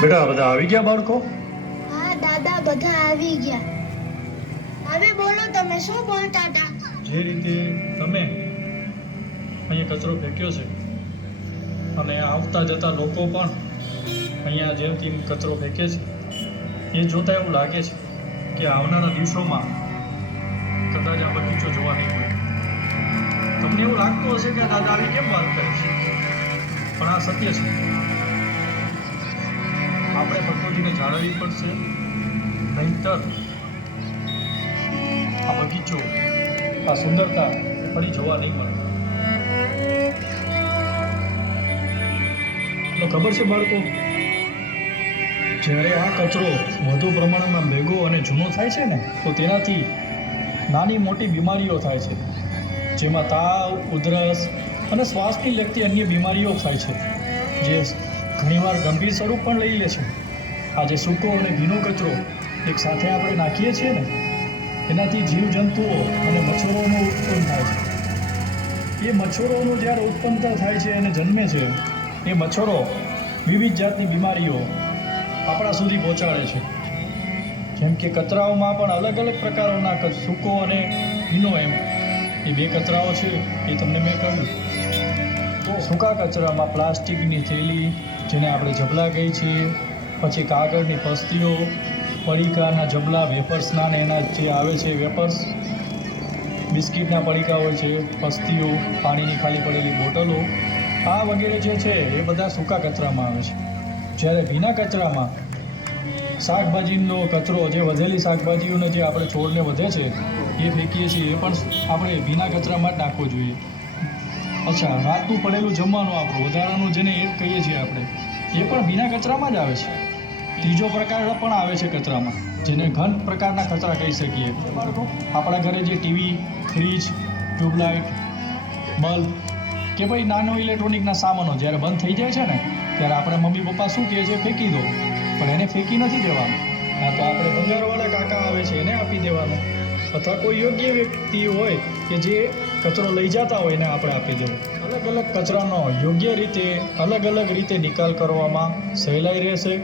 બેટા બધા આવી ગયા બાળકો? હા દાદા, બધા આવી ગયા. હવે બોલો, તમે શું બોલતા હતા? જે રીતે તમે અહીંયા કચરો ફેંક્યો છે અને આવતા જતા લોકો પણ અહીંયા જેમ તેમ કચરો ફેંકે છે, એ જોતાં એવું લાગે છે કે આવનારા દિવસોમાં કદાચ આ બગીચો જોવા નહીં મળે. તમને એવું લાગતું હશે કે આ દાદા આવી કેમ વાત કરે છે, પણ આ સત્ય છે. આપણે પ્રકૃતિને જાળવવી પડશે, નહીંતર આ બગીચો, આ સુંદરતા ફરી જોવા નહીં મળે. તો ખબર છે બાળકો, જ્યારે આ કચરો વધુ પ્રમાણમાં ભેગો અને જૂનો થાય છે ને, તો તેનાથી નાની મોટી બીમારીઓ થાય છે, જેમાં તાવ, ઉધરસ અને શ્વાસની લગતી અન્ય બીમારીઓ થાય છે, જે ઘણીવાર ગંભીર સ્વરૂપ પણ લઈ લે છે. આ જે સૂકો અને ભીનો કચરો એક સાથે આપણે નાખીએ છીએ ને, એનાથી જીવજંતુઓ અને મચ્છરોનું ઉત્પન્ન થાય છે. એ મચ્છરોનું જ્યારે ઉત્પન્ન થાય છે અને જન્મે છે, એ મચ્છરો વિવિધ જાતની બીમારીઓ આપણા સુધી પહોંચાડે છે. જેમ કે કચરાઓમાં પણ અલગ અલગ પ્રકારોના સૂકો અને ભીનો, એમ એ બે કચરાઓ છે, એ તમને મેં કહ્યું. તો સૂકા કચરામાં પ્લાસ્ટિકની થેલી, જેને આપણે જબલા કહીએ છીએ, પછી કાગળની પસ્તીઓ, પડીકાના જબલા, વેફર્સના ને એના જે આવે છે વેફર્સ, બિસ્કિટના પડીકા હોય છે, પસ્તીઓ, પાણીની ખાલી પડેલી બોટલો, આ વગેરે જે છે એ બધા સૂકા કચરામાં આવે છે. જ્યારે ભીના કચરામાં શાકભાજીનો કચરો, જે વધેલી શાકભાજીઓને જે આપણે છોડને વધે છે એ ફેંકીએ છીએ, એ પણ આપણે ભીના કચરામાં જ નાખવો જોઈએ. અચ્છા, રાતનું પડેલું જમવાનું આપણું વધારાનું, જેને એ કહીએ છીએ આપણે, એ પણ ભીના કચરામાં જ આવે છે. ત્રીજો પ્રકાર પણ આવે છે કચરામાં, જેને ઘન પ્રકારના કચરા કહી શકીએ. આપણા ઘરે જે ટીવી, ફ્રીજ, ટ્યુબલાઇટ, બલ્બ કે ભાઈ નાનો ઇલેક્ટ્રોનિકના સામાનો જ્યારે બંધ થઈ જાય છે ને, ત્યારે આપણે મમ્મી પપ્પા શું કહે છે, ફેંકી દો. પણ એને ફેંકી નથી દેવાનું. કાં તો આપણે ભંગારવાળા કાકા આવે છે એને આપી દેવાનું, અથવા કોઈ યોગ્ય વ્યક્તિ હોય કે જે કચરો લઈ જતા હોય એને આપણે આપી દેવું. અલગ અલગ કચરાનો યોગ્ય રીતે, અલગ અલગ રીતે નિકાલ કરવામાં સહેલાઈ રહેશે